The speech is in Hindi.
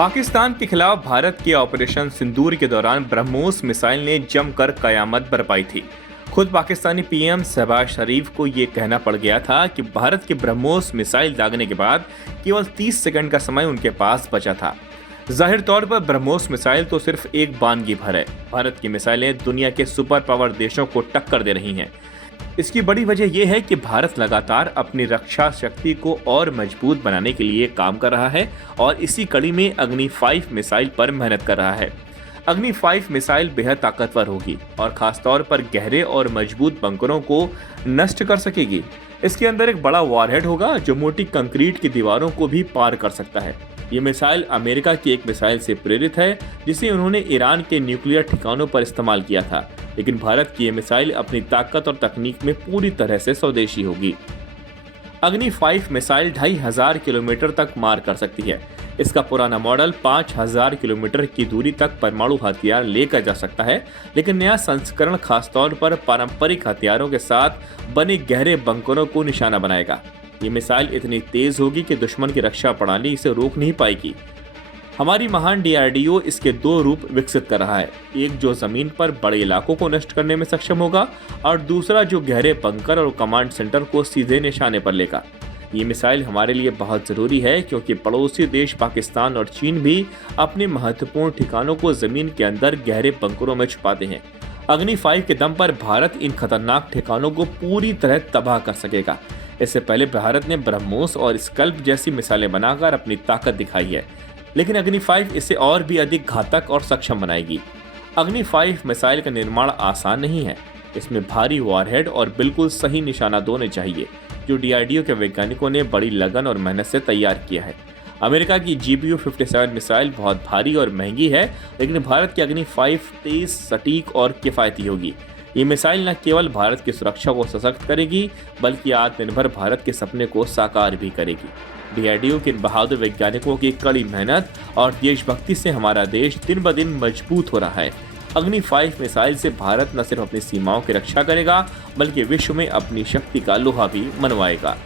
पाकिस्तान के खिलाफ भारत के ऑपरेशन सिंदूर के दौरान ब्रह्मोस मिसाइल ने जमकर कयामत बरपाई थी। खुद पाकिस्तानी पीएम शहबाज शरीफ को ये कहना पड़ गया था कि भारत के ब्रह्मोस मिसाइल दागने के बाद केवल 30 सेकंड का समय उनके पास बचा था। जाहिर तौर पर ब्रह्मोस मिसाइल तो सिर्फ एक बानगी भर है। भारत की मिसाइलें दुनिया के सुपर पावर देशों को टक्कर दे रही हैं। इसकी बड़ी वजह यह है कि भारत लगातार अपनी रक्षा शक्ति को और मजबूत बनाने के लिए काम कर रहा है और इसी कड़ी में अग्नि 5 मिसाइल पर मेहनत कर रहा है। अग्नि 5 मिसाइल बेहद ताकतवर होगी और खासतौर पर गहरे और मजबूत बंकरों को नष्ट कर सकेगी। इसके अंदर एक बड़ा वॉरहेड होगा जो मोटी कंक्रीट की दीवारों को भी पार कर सकता है। ये मिसाइल अमेरिका की एक मिसाइल से प्रेरित है जिसे उन्होंने ईरान के न्यूक्लियर ठिकानों पर इस्तेमाल किया था, लेकिन भारत की ये मिसाइल अपनी ताकत और तकनीक में पूरी तरह से स्वदेशी होगी। अग्नि 5 मिसाइल 2500 किलोमीटर तक मार कर सकती है। इसका पुराना मॉडल 5000 किलोमीटर की दूरी तक परमाणु हथियार लेकर जा सकता है, लेकिन नया संस्करण खासतौर पर पारंपरिक हथियारों के साथ बने गहरे बंकरों को निशाना बनाएगा। ये मिसाइल इतनी तेज होगी कि दुश्मन की रक्षा प्रणाली इसे रोक नहीं पाएगी। हमारी महान डीआरडीओ इसके 2 रूप विकसित कर रहा है, एक जो जमीन पर बड़े इलाकों को नष्ट करने में सक्षम होगा और दूसरा जो गहरे बंकर और कमांड सेंटर को सीधे निशाने पर लेगा। ये मिसाइल हमारे लिए बहुत जरूरी है क्योंकि पड़ोसी देश पाकिस्तान और चीन भी अपने महत्वपूर्ण ठिकानों को जमीन के अंदर गहरे बंकरों में छुपाते हैं। अग्नि 5 के दम पर भारत इन खतरनाक ठिकानों को पूरी तरह तबाह कर सकेगा। इससे पहले भारत ने ब्रह्मोस और स्कल्प जैसी मिसाइलें बनाकर अपनी ताकत दिखाई है, लेकिन अग्नि 5 इसे और भी अधिक घातक और सक्षम बनाएगी। अग्नि 5 मिसाइल का निर्माण आसान नहीं है। इसमें भारी वॉरहेड और बिल्कुल सही निशाना दोने चाहिए, जो डीआरडीओ के वैज्ञानिकों ने बड़ी लगन और मेहनत से तैयार किया है। अमेरिका की GBU-57 मिसाइल बहुत भारी और महंगी है, लेकिन भारत की अग्नि 5 तेज, सटीक और किफायती होगी। ये मिसाइल न केवल भारत की सुरक्षा को सशक्त करेगी, बल्कि आत्मनिर्भर भारत के सपने को साकार भी करेगी। डीआरडीओ के इन बहादुर वैज्ञानिकों की कड़ी मेहनत और देशभक्ति से हमारा देश दिन ब दिन मजबूत हो रहा है। अग्नि 5 मिसाइल से भारत न सिर्फ अपनी सीमाओं की रक्षा करेगा, बल्कि विश्व में अपनी शक्ति का लोहा भी मनवाएगा।